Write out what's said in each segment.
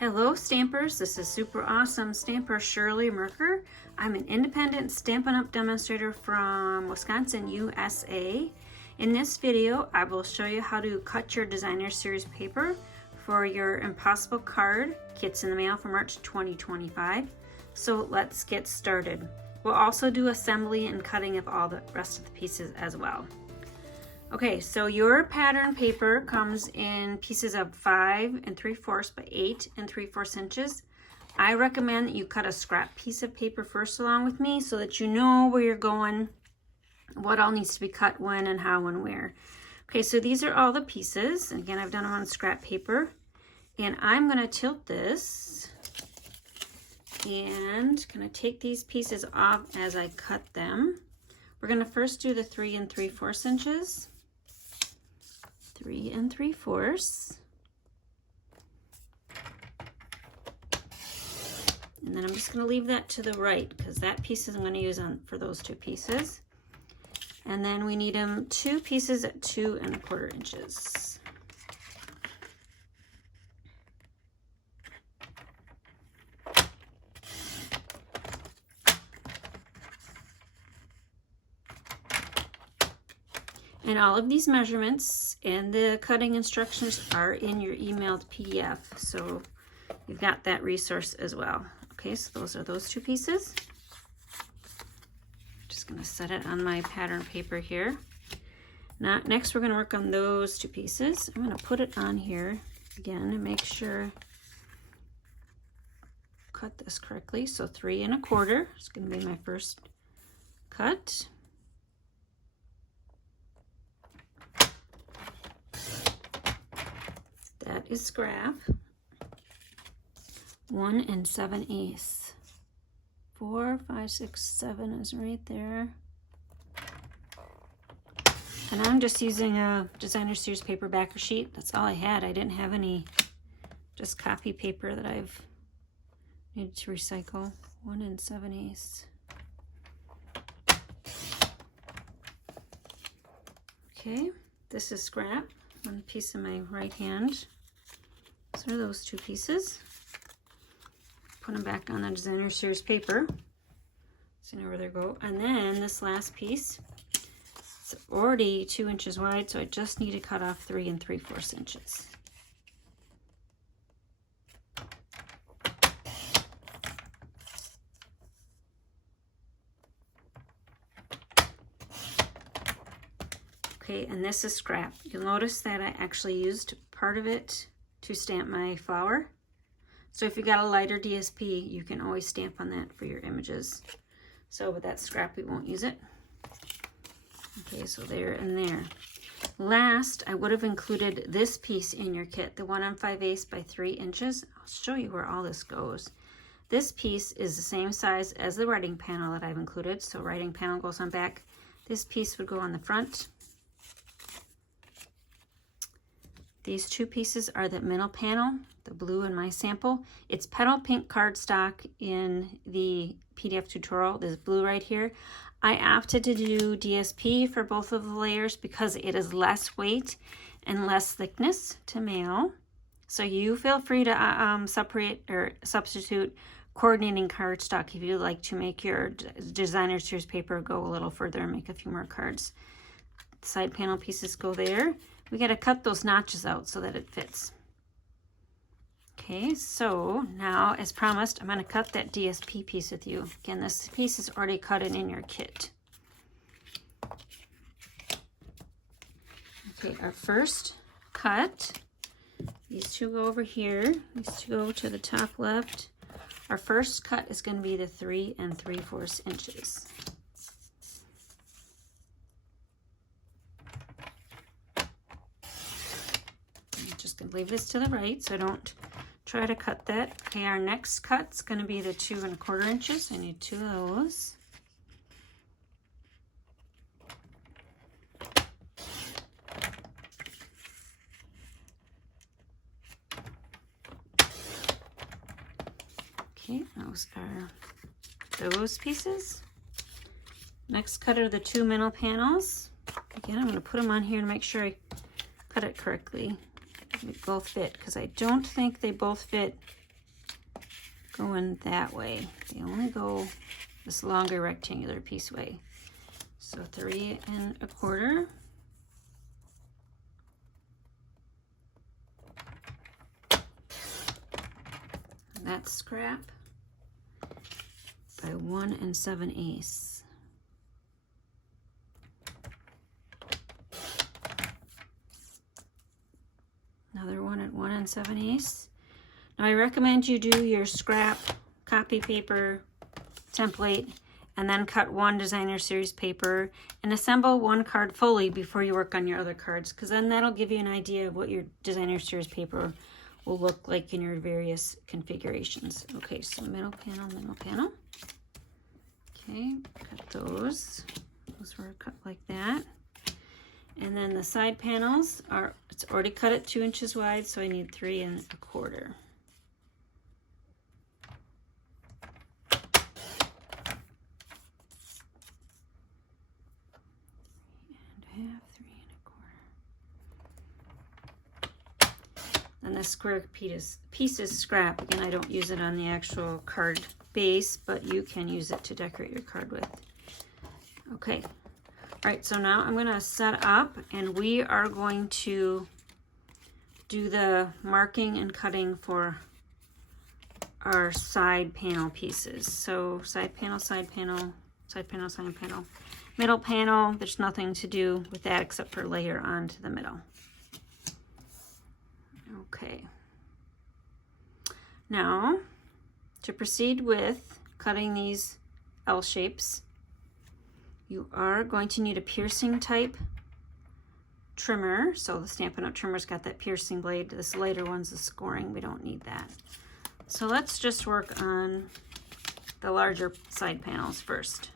Hello Stampers, this is super awesome stamper Shirley Merker. I'm an independent Stampin' Up! Demonstrator from Wisconsin, USA. In this video, I will show you how to cut your designer series paper for your Impossible card kits in the mail for March 2025. So let's get started. We'll also do assembly and cutting of all the rest of the pieces as well. Okay, so your pattern paper comes in pieces of 5 3/4 by 8 3/4 inches. I recommend that you cut a scrap piece of paper first along with me so that you know where you're going, what all needs to be cut when and how and where. Okay, so these are all the pieces. Again, I've done them on scrap paper. And I'm going to tilt this and kind of take these pieces off as I cut them. We're going to first do the 3 3/4 inches. 3 3/4. And then I'm just going to leave that to the right because that piece is I'm going to use for those two pieces. And then we need them 2 pieces at 2 1/4 inches. And all of these measurements and the cutting instructions are in your emailed PDF. So you've got that resource as well. Okay, so those are those 2 pieces. Just going to set it on my pattern paper here. Now, next we're going to work on those 2 pieces. I'm going to put it on here again and make sure cut this correctly. So 3 1/4 is going to be my first cut. That is scrap. 1 7/8. 4, 5, 6, 7 is right there. And I'm just using a designer series paper backer sheet. That's all I had. I didn't have any just copy paper that I've needed to recycle. 1 7/8. Okay, this is scrap. One piece in my right hand. So are those 2 pieces. Put them back on the designer series paper. So now where they go. And then this last piece, it's already 2 inches wide, so I just need to cut off 3 3/4 inches. Okay, and this is scrap. You'll notice that I actually used part of it to stamp my flower. So if you got a lighter DSP, you can always stamp on that for your images. So with that scrap, we won't use it. Okay, so there and there. Last, I would have included this piece in your kit, the 1 5/8 by 3 inches. I'll show you where all this goes. This piece is the same size as the writing panel that I've included. So writing panel goes on back. This piece would go on the front. These 2 pieces are the middle panel, the blue in my sample. It's petal pink cardstock in the PDF tutorial, this blue right here. I opted to do DSP for both of the layers because it is less weight and less thickness to mail. So you feel free to separate or substitute coordinating cardstock if you'd like to make your designer series paper go a little further and make a few more cards. Side panel pieces go there. We got to cut those notches out so that it fits. Okay, so now, as promised, I'm going to cut that DSP piece with you. Again, this piece is already cut in your kit. Okay, our first cut, these 2 go over here. These 2 go to the top left. Our first cut is going to be the 3 3/4 inches. Gonna leave this to the right so I don't try to cut that. Okay, our next cut's going to be the 2 1/4 inches. I need 2 of those. Okay, those are those pieces. Next cut are the 2 middle panels. Again, I'm going to put them on here to make sure I cut it correctly. They both fit because I don't think they both fit going that way. They only go this longer rectangular piece way. So 3 1/4. That's scrap by 1 7/8. Another one at 1 7/8. Now I recommend you do your scrap copy paper template and then cut one designer series paper and assemble one card fully before you work on your other cards, because then that'll give you an idea of what your designer series paper will look like in your various configurations. Okay, so middle panel. Okay, cut those. Those were cut like that. And then the side panels are, it's already cut at 2 inches wide, so I need 3 1/4. And the square piece is scrap. Again, I don't use it on the actual card base, but you can use it to decorate your card with. Okay. All right, so now I'm going to set up, and we are going to do the marking and cutting for our side panel pieces. So side panel, side panel, side panel, side panel. Middle panel, there's nothing to do with that except for layer onto the middle. Okay. Now, to proceed with cutting these L shapes, you are going to need a piercing type trimmer. So the Stampin' Up! Trimmer's got that piercing blade. This later one's the scoring. We don't need that. So let's just work on the larger side panels first.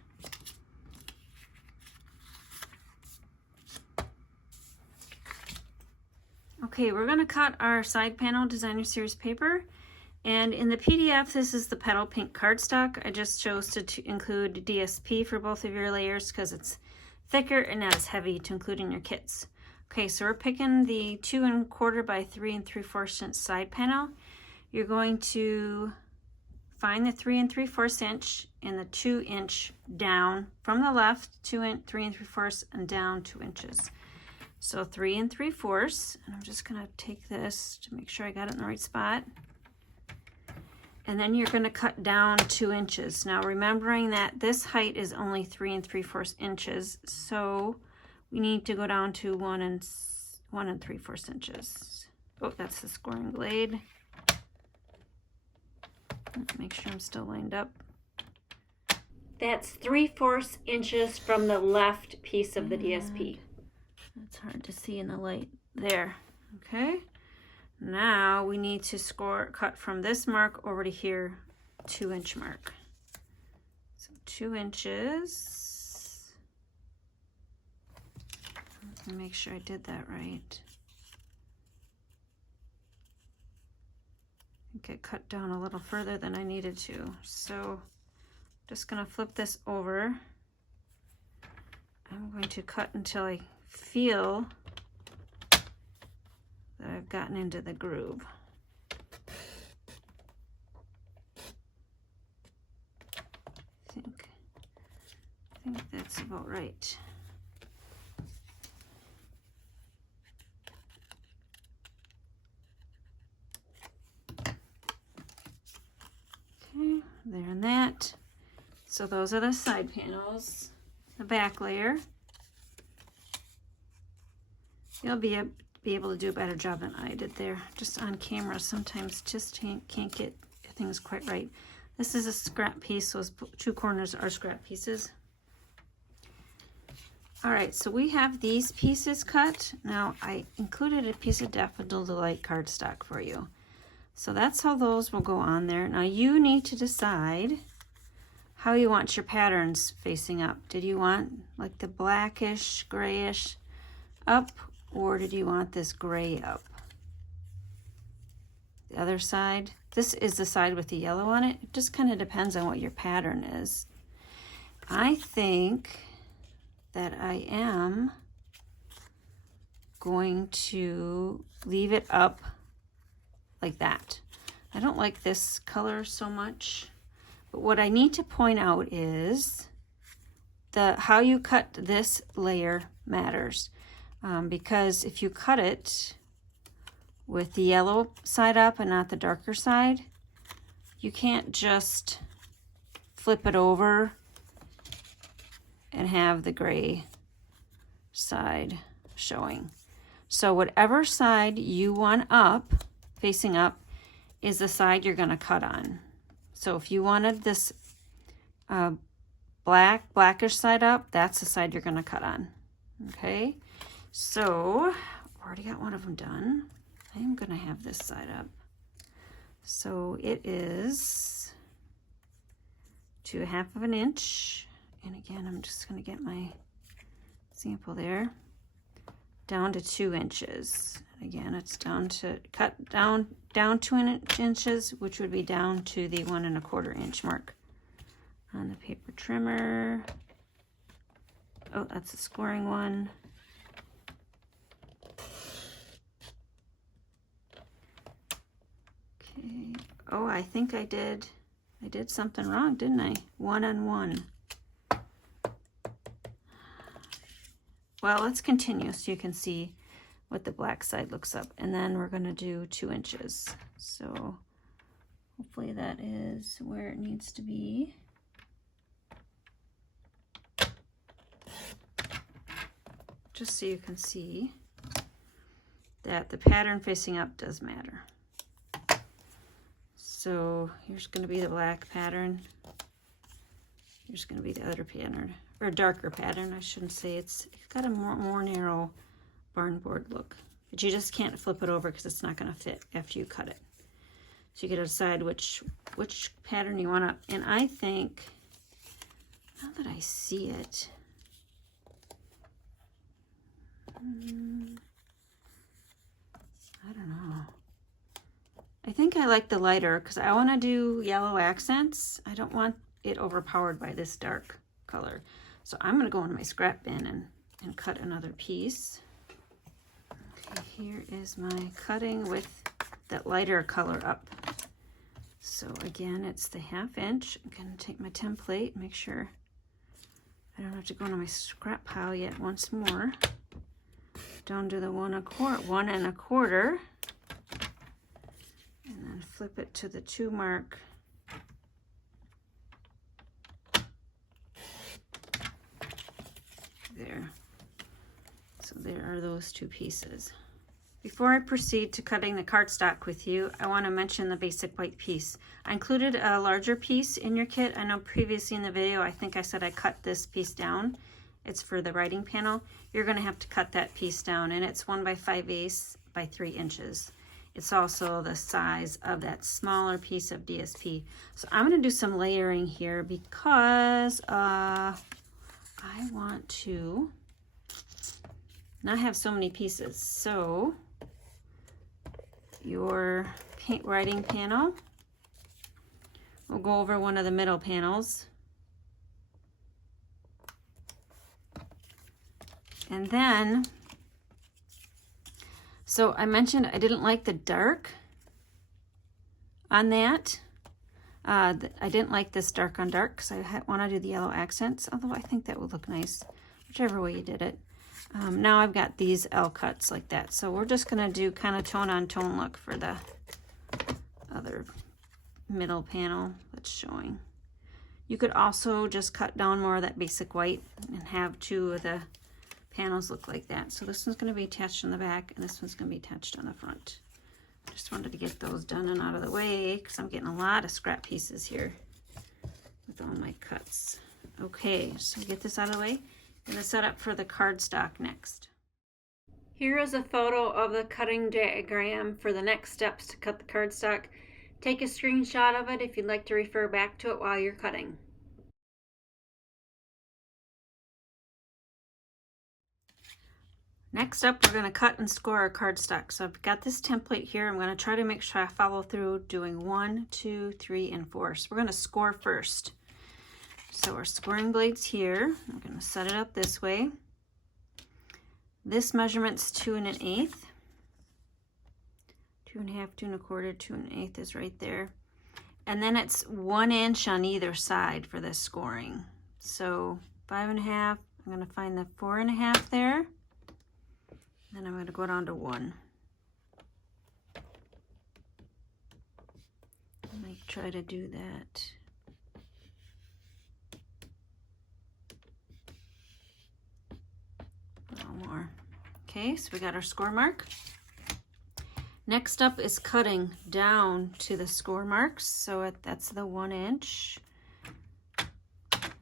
Okay, we're going to cut our side panel designer series paper, and in the PDF this is the petal pink cardstock. I just chose to include DSP for both of your layers because it's thicker and not as heavy to include in your kits. Okay, so we're picking the 2 1/4 by 3 3/4 inch side panel. You're going to find the 3 3/4 inch and the 2 inch down from the left, 3 3/4 and down 2 inches. So 3 3/4, and I'm just gonna take this to make sure I got it in the right spot. And then you're gonna cut down 2 inches. Now remembering that this height is only 3 3/4 inches, so we need to go down to 1 3/4 inches. Oh, that's the scoring blade. Make sure I'm still lined up. That's 3/4 inches from the left piece of the DSP. It's hard to see in the light there. Okay, now we need to cut from this mark over to here, 2 inch mark. So 2 inches. Let me make sure I did that right. I think it cut down a little further than I needed to. So I'm just gonna flip this over. I'm going to cut until I feel that I've gotten into the groove. I think that's about right. Okay, there and that. So those are the side panels, the back layer. You'll be able to do a better job than I did there. Just on camera, sometimes just can't get things quite right. This is a scrap piece, so those 2 corners are scrap pieces. All right, so we have these pieces cut. Now, I included a piece of Daffodil Delight cardstock for you. So that's how those will go on there. Now, you need to decide how you want your patterns facing up. Did you want like the blackish, grayish up? Or did you want this gray up? The other side, this is the side with the yellow on it. It just kind of depends on what your pattern is. I think that I am going to leave it up like that. I don't like this color so much. But what I need to point out is how you cut this layer matters. Because if you cut it with the yellow side up and not the darker side, you can't just flip it over and have the gray side showing. So whatever side you want up, facing up, is the side you're going to cut on. So if you wanted this blackish side up, that's the side you're going to cut on. Okay, so I've already got one of them done. I'm going to have this side up. So it is to 1/2 inch. And again, I'm just going to get my sample there. Down to 2 inches. Again, it's down to cut down 2 inches, which would be down to the 1 1/4 inch mark on the paper trimmer. Oh, that's a scoring one. Okay. Oh, I think I did something wrong, didn't I? 1 on 1. Well, let's continue so you can see what the black side looks up. And then we're going to do 2 inches. So hopefully that is where it needs to be. Just so you can see that the pattern facing up does matter. So here's going to be the black pattern. Here's going to be the other pattern, or darker pattern, I shouldn't say. It's got a more narrow barn board look, but you just can't flip it over because it's not going to fit after you cut it. So you got to decide which pattern you want to. And I think, now that I see it, I don't know. I think I like the lighter because I want to do yellow accents. I don't want it overpowered by this dark color. So I'm going to go in my scrap bin and cut another piece. Okay, here is my cutting with that lighter color up. So again, it's the 1/2 inch. I'm going to take my template, make sure I don't have to go into my scrap pile yet once more. Down to the 1 1/4. And then flip it to the 2 mark. There. So there are those 2 pieces. Before I proceed to cutting the cardstock with you, I want to mention the basic white piece. I included a larger piece in your kit. I know previously in the video, I think I said I cut this piece down. It's for the writing panel. You're going to have to cut that piece down, and it's 1 5/8 by 3 inches. It's also the size of that smaller piece of DSP. So I'm going to do some layering here because I want to not have so many pieces. So your writing panel, we'll go over one of the middle panels. And then, so I mentioned I didn't like the dark on that. I didn't like this dark on dark because I want to do the yellow accents, although I think that would look nice, whichever way you did it. Now I've got these L cuts like that. So we're just going to do kind of tone on tone look for the other middle panel that's showing. You could also just cut down more of that basic white and have 2 of the panels look like that. So this one's going to be attached on the back and this one's going to be attached on the front. Just wanted to get those done and out of the way because I'm getting a lot of scrap pieces here with all my cuts. Okay, so get this out of the way. I'm going to set up for the cardstock next. Here is a photo of the cutting diagram for the next steps to cut the cardstock. Take a screenshot of it if you'd like to refer back to it while you're cutting. Next up, we're going to cut and score our cardstock. So I've got this template here. I'm going to try to make sure I follow through doing 1, 2, 3, and 4. So we're going to score first. So our scoring blade's here. I'm going to set it up this way. This measurement's 2 1/8. 2 1/2, 2 1/4, 2 1/8 is right there. And then it's 1 inch on either side for this scoring. So 5 1/2, I'm going to find the 4 1/2 there. Then I'm going to go down to 1. I might try to do that. A little more. Okay, so we got our score mark. Next up is cutting down to the score marks. So that's the 1 inch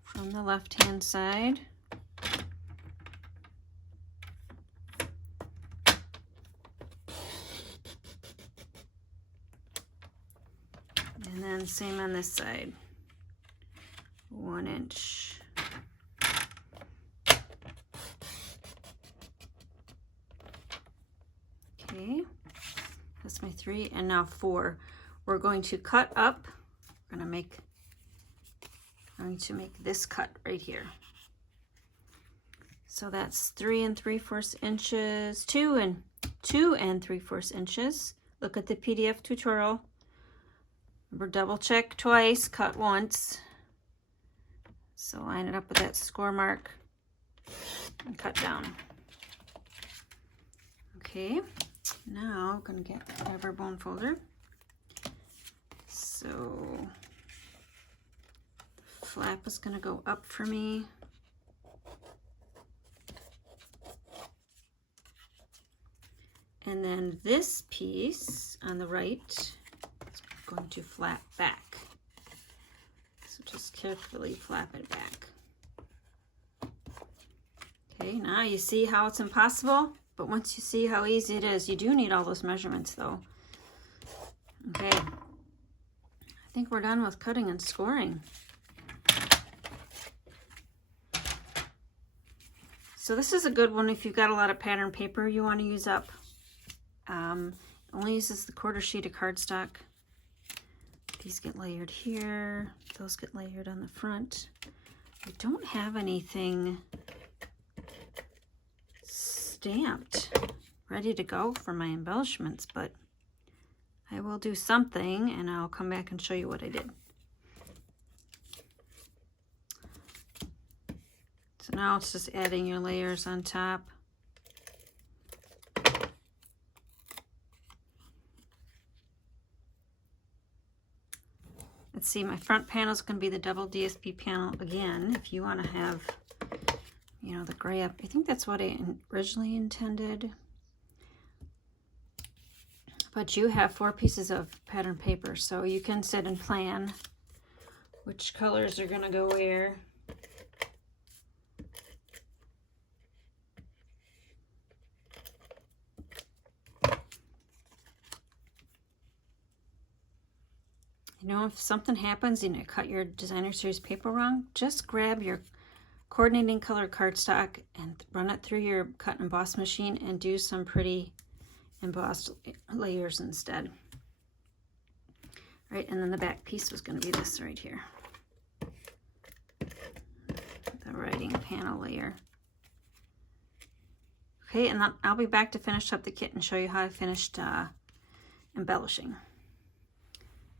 from the left-hand side. And then same on this side, 1 inch. Okay, that's my 3, and now 4. We're going to cut up. We're going to make this cut right here. So that's 3 3/4 inches, 2 3/4 inches. Look at the PDF tutorial. Remember, double check twice, cut once. So I ended up with that score mark and cut down. Okay, now I'm going to get the rubber bone folder. So the flap is going to go up for me. And then this piece on the right is going to flap back. So just carefully flap it back. Okay, now you see how it's impossible, but once you see how easy it is, you do need all those measurements though. Okay, I think we're done with cutting and scoring. So this is a good one if you've got a lot of pattern paper you want to use up. Only uses the 1/4 sheet of cardstock. These get layered here. Those get layered on the front. I don't have anything stamped, ready to go for my embellishments, but I will do something and I'll come back and show you what I did. So now it's just adding your layers on top. Let's see, my front panel is going to be the double DSP panel again. If you want to have, you know, the gray up, I think that's what I originally intended. But you have 4 pieces of pattern paper, so you can sit and plan which colors are going to go where. You know, if something happens and you cut your designer series paper wrong, just grab your coordinating color cardstock and run it through your cut and emboss machine and do some pretty embossed layers instead. Right, and then the back piece was going to be this right here, the writing panel layer. Okay, and I'll be back to finish up the kit and show you how I finished embellishing.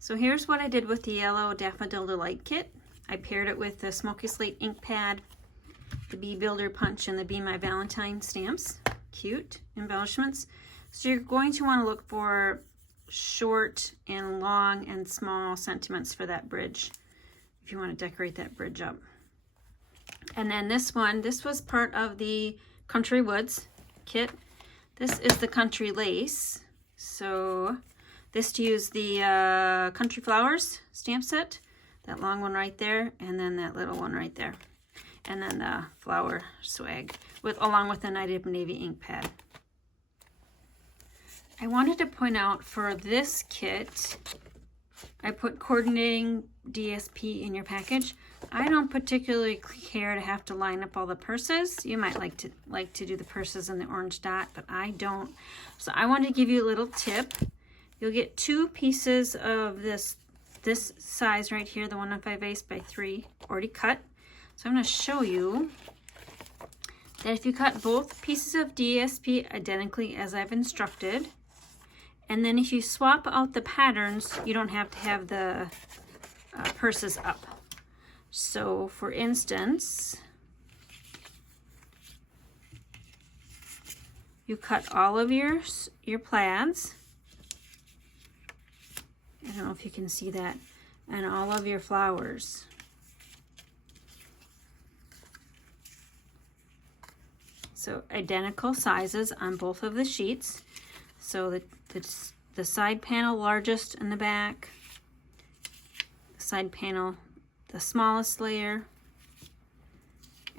So here's what I did with the yellow Daffodil Delight kit. I paired it with the Smoky Slate ink pad, the Bee Builder Punch, and the Be My Valentine stamps. Cute embellishments. So you're going to want to look for short and long and small sentiments for that bridge if you want to decorate that bridge up. And then this one, this was part of the Country Woods kit. This is the Country Lace. So this to use the Country Flowers stamp set, that long one right there, and then that little one right there. And then the flower swag, along with the Night of Navy ink pad. I wanted to point out for this kit, I put coordinating DSP in your package. I don't particularly care to have to line up all the purses. You might like to do the purses in the orange dot, but I don't. So I wanted to give you a little tip. You'll get 2 pieces of this size right here, the 1:5 by 3, already cut. So I'm going to show you that if you cut both pieces of DSP identically as I've instructed, And then if you swap out the patterns, you don't have to have the purses up. So for instance, you cut all of your plaids. I don't know if you can see that. And all of your flowers. So identical sizes on both of the sheets. So the side panel largest in the back, the side panel the smallest layer,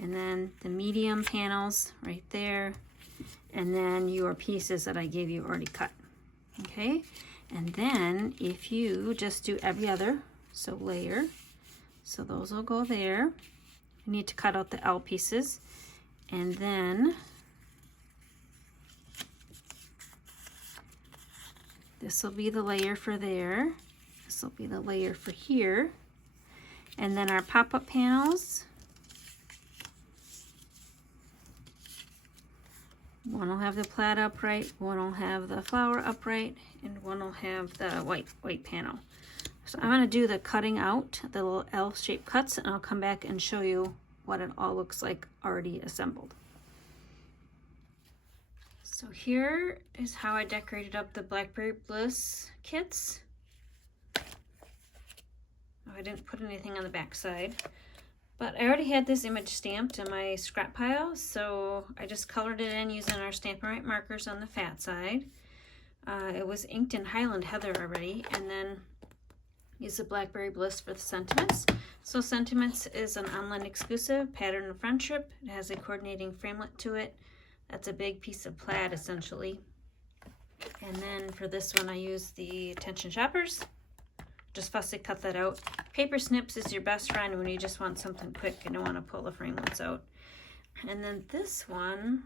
and then the medium panels right there, and then your pieces that I gave you already cut. Okay, and then if you just do every other, so layer, so those will go there. You need to cut out the L pieces, and then this will be the layer for there. This will be the layer for here. And then our pop-up panels. One will have the plaid upright, one will have the flower upright, and one will have the white panel. So I'm going to do the cutting out, the little L-shaped cuts, and I'll come back and show you what it all looks like already assembled. So here is how I decorated up the Blackberry Bliss kits. Oh, I didn't put anything on the back side, but I already had this image stamped in my scrap pile, so I just colored it in using our Stampin' Right markers on the fat side. It was inked in Highland Heather already, and then use the Blackberry Bliss for the sentiments. So sentiments is an online exclusive pattern of friendship. It has a coordinating framelit to it. That's a big piece of plaid essentially. And then for this one I used the Attention Shoppers. Just fussy cut that out. Paper snips is your best friend when you just want something quick and don't want to pull the framelits out. And then this one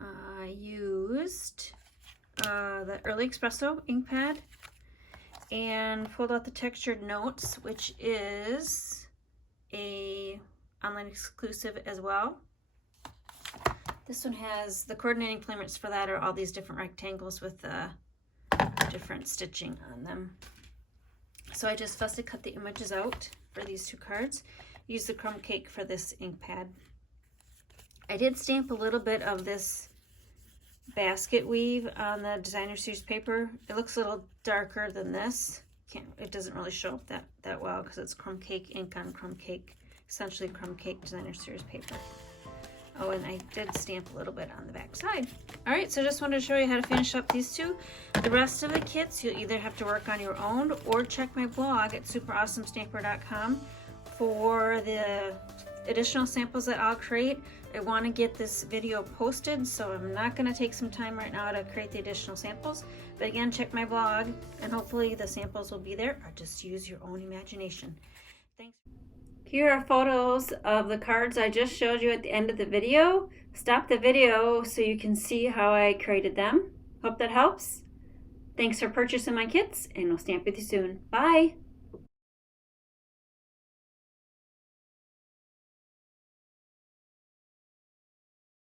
I used the Early Espresso ink pad and pulled out the Textured Notes, which is a online exclusive as well. This one has the coordinating framelits for that, are all these different rectangles with different stitching on them. So I just fussy cut the images out for these two cards. Use the crumb cake for this ink pad. I did stamp a little bit of this basket weave on the designer series paper. It looks a little darker than this. It doesn't really show up that well because it's crumb cake ink on crumb cake, essentially crumb cake designer series paper. Oh, and I did stamp a little bit on the back side. All right, so just wanted to show you how to finish up these two. The rest of the kits you'll either have to work on your own or check my blog at superawesomestamper.com for the additional samples that I'll create. I want to get this video posted, so I'm not going to take some time right now to create the additional samples. But again, check my blog, and hopefully the samples will be there, or just use your own imagination. Thanks. Here are photos of the cards I just showed you at the end of the video. Stop the video so you can see how I created them. Hope that helps. Thanks for purchasing my kits, and we'll stamp with you soon. Bye!